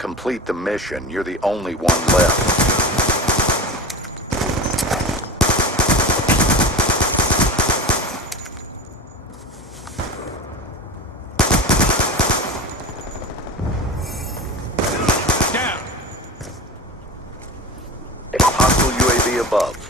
Complete the mission. You're the only one left. Hostile UAV above.